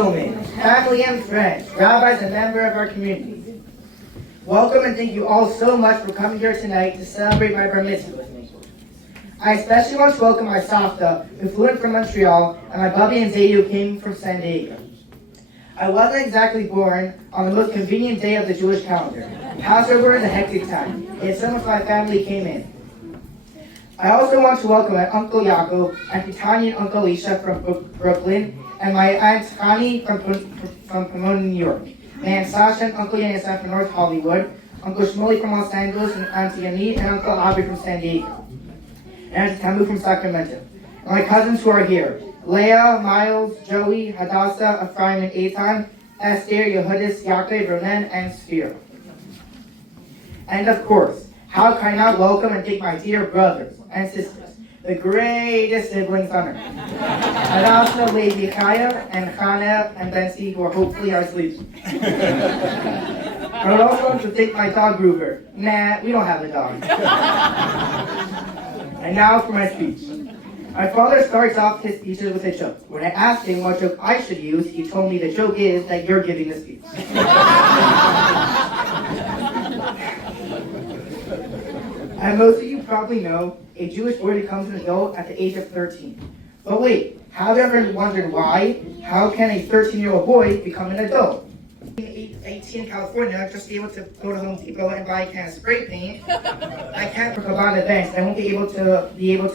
gentlemen, family and friends, rabbis and members of our community, welcome and thank you all so much for coming here tonight to celebrate my Bar Mitzvah with me. I especially want to welcome my Savta, who flew in from Montreal, and my Bubby and Zayu, who came from San Diego. I wasn't exactly born on the most convenient day of the Jewish calendar. Passover is a hectic time, yet so much my family came in. I also want to welcome my Uncle Yaakov, Auntie Tanya and Uncle Isha from Brooklyn, and my Aunt Connie from Pomona, New York. My Aunt Sasha and Uncle Yanisa from North Hollywood, Uncle Shmuley from Los Angeles, and Auntie Anit and Uncle Avi from San Diego, and Auntie Tamu from Sacramento. And my cousins who are here, Leah, Miles, Joey, Hadassah, Ephraim, and Eitan, Esther, Yehudis, Yaakov, Ronen, and Spiro. And of course, how can I not welcome and thank my dear brothers and sisters, the greatest siblings on earth. Hadassah, Levi, Chaya, and Chana, and Bensi, who are hopefully asleep. I would also want to thank my dog, Gruber. Nah, we don't have a dog. And now for my speech. My father starts off his speeches with a joke. When I asked him what joke I should use, he told me the joke is that you're giving the speech. As most of you probably know, a Jewish boy becomes an adult at the age of 13. But wait, have you ever wondered why? How can a 13-year-old boy become an adult? 18 in California, just be able to go to Home Depot and buy a can of spray paint. I can't for Kabbalah events. I won't be able to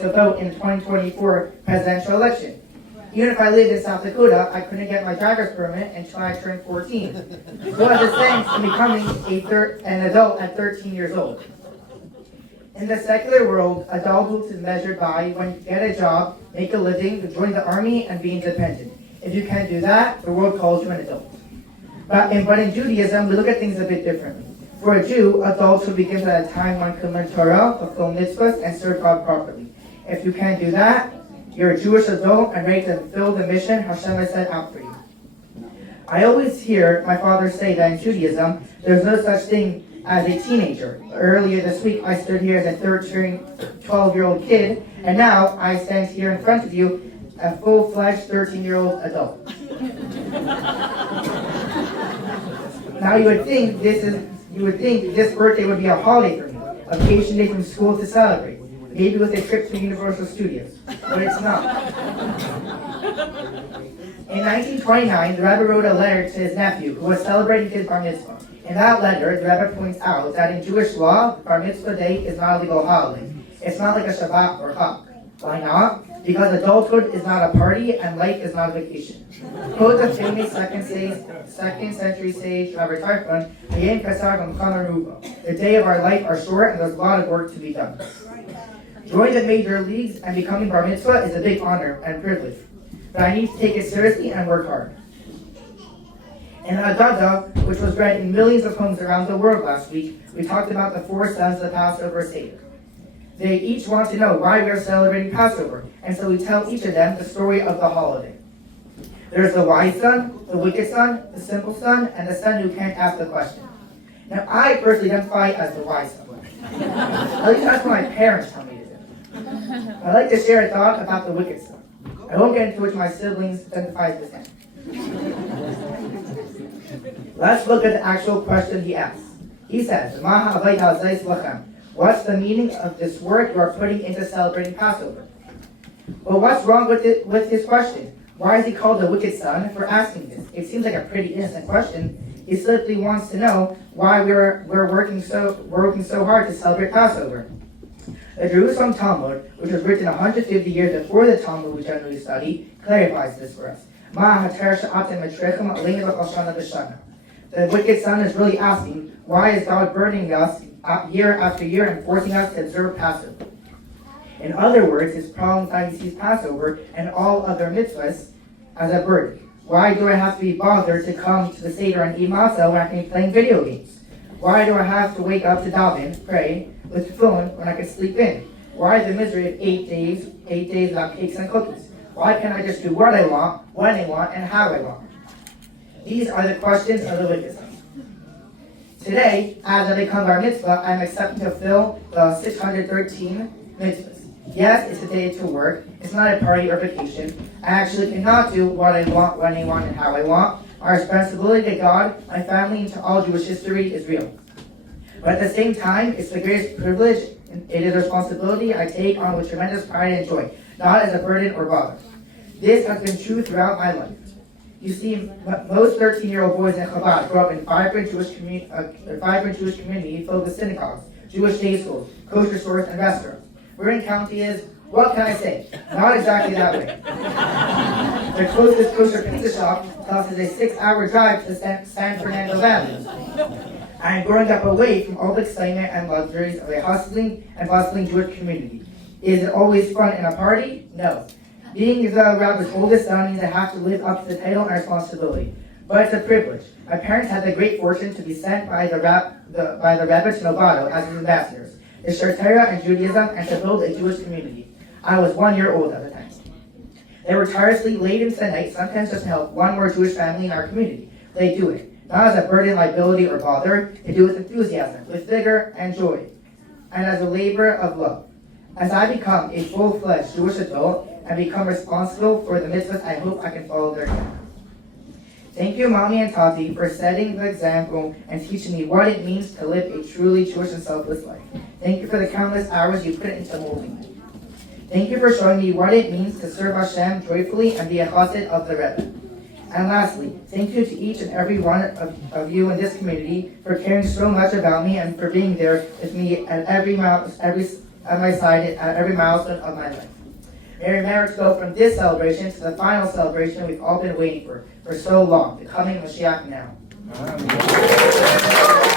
vote in the 2024 presidential election. Even if I lived in South Dakota, I couldn't get my driver's permit until I turned 14. So as a sense in becoming an adult at 13 years old. In the secular world, adulthood is measured by when you get a job, make a living, join the army, and be independent. If you can't do that, the world calls you an adult. But in Judaism, we look at things a bit differently. For a Jew, adulthood begins at a time when you can learn Torah, fulfill mitzvahs, and serve God properly. If you can't do that, you're a Jewish adult and ready to fulfill the mission Hashem has set out for you. I always hear my father say that in Judaism, there's no such thing as a teenager. Earlier this week, I stood here as a 12-year-old kid, and now I stand here in front of you, a full-fledged 13-year-old adult. Now you would think this birthday would be a holiday for me, a vacation day from school to celebrate, maybe with a trip to Universal Studios, but it's not. In 1929, the Rebbe wrote a letter to his nephew, who was celebrating his Bar Mitzvah. In that letter, the Rebbe points out that in Jewish law, Bar Mitzvah Day is not a legal holiday. It's not like a Shabbat or Chag. Why not? Because adulthood is not a party and life is not a vacation. Quote the famous second century sage Rabbi Tarfon, the day of our life are short and there's a lot of work to be done. Joining the major leagues and becoming Bar Mitzvah is a big honor and privilege, but I need to take it seriously and work hard. In Haggadah, which was read in millions of homes around the world last week, we talked about the four sons of the Passover Seder. They each want to know why we are celebrating Passover, and so we tell each of them the story of the holiday. There's the wise son, the wicked son, the simple son, and the son who can't ask the question. Now, I personally identify as the wise son. At least that's what my parents tell me to do. I'd like to share a thought about the wicked son. I won't get into which my siblings identify as the same. Let's look at the actual question he asks. He says, what's the meaning of this work you are putting into celebrating Passover? Well, what's wrong with his question? Why is he called the wicked son for asking this? It seems like a pretty innocent question. He simply wants to know why we're working so hard to celebrate Passover. The Jerusalem Talmud, which was written 150 years before the Talmud we generally study, clarifies this for us. The wicked son is really asking, why is God burdening us year after year and forcing us to observe Passover? In other words, his problem is that he sees Passover and all other mitzvahs as a burden. Why do I have to be bothered to come to the Seder and eat matzah when I can be playing video games? Why do I have to wake up to daven, pray, with the phone when I can sleep in? Why the misery of 8 days without cakes and cookies? Why can't I just do what I want, when I want, and how I want? These are the questions of the wicked son. Today, as I become Bar Mitzvah, I am accepted to fulfill the 613 mitzvahs. Yes, it's a day to work. It's not a party or vacation. I actually cannot do what I want, when I want, and how I want. Our responsibility to God, my family, and to all Jewish history is real. But at the same time, it's the greatest privilege, and it is a responsibility I take on with tremendous pride and joy, not as a burden or bother. This has been true throughout my life. You see, most 13-year-old boys in Chabad grow up in vibrant Jewish community filled with synagogues, Jewish day schools, kosher stores, and restaurants. Marin County is, what can I say, not exactly that way. The closest kosher pizza shop costs us a 6-hour drive to San Fernando Valley. I am growing up away from all the excitement and luxuries of a hustling and bustling Jewish community. Is it always fun in a party? No. Being the rabbi's oldest son means I have to live up to the title and responsibility. But it's a privilege. My parents had the great fortune to be sent by the Rebbe to Novato as his ambassadors, to share Torah and Judaism and to build a Jewish community. I was 1 year old at the time. They were tirelessly late into the night, sometimes just to help one more Jewish family in our community. They do it, not as a burden, liability, or bother. They do it with enthusiasm, with vigor and joy, and as a labor of love. As I become a full-fledged Jewish adult and become responsible for the mitzvahs, I hope I can follow their example. Thank you, Mommy and Tati, for setting the example and teaching me what it means to live a truly Jewish and selfless life. Thank you for the countless hours you put into molding me. Thank you for showing me what it means to serve Hashem joyfully and be a chassid of the Rebbe. And lastly, thank you to each and every one of you in this community for caring so much about me and for being there with me at my side at every milestone of my life. May our marriage go from this celebration to the final celebration we've all been waiting for so long, the coming Mashiach now. Amen.